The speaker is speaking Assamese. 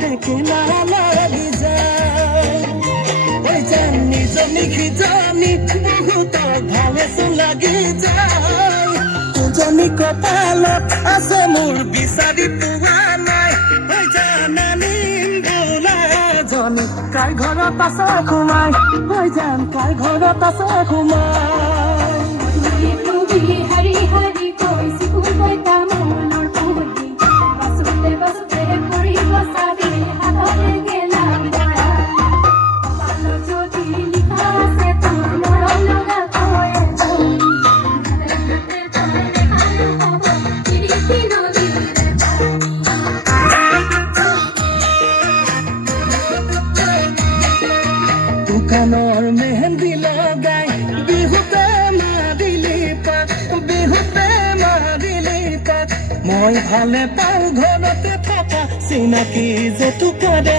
টেকেলা লাগি যায় ওই জানি জনি খিজানি বহুত ভালে লাগি যায় উজনি কপালত আছে মোৰ বিচাৰি পোৱা নাই ওই জানানি জনি কাৰ ঘৰত আছে সোমাই ওই জান কাৰ ঘৰত আছে সোমাই হৰি হৰি কৈছি কোনকৈ তামোলৰ পুলি বাসুতে বাসুতে কৰিব চাবি হাততে গেলাম ধৰা কপাল যদি লিখা আছে তোৰ মৰম লগা কয়ে দোকানৰ মেহেন্দি লগাই বিহুতে মাৰিলি পাত বিহুতে মাৰিলি পাত মই ভালে পাওঁ ঘৰতে থকা চিনাকি জেতুকাৰে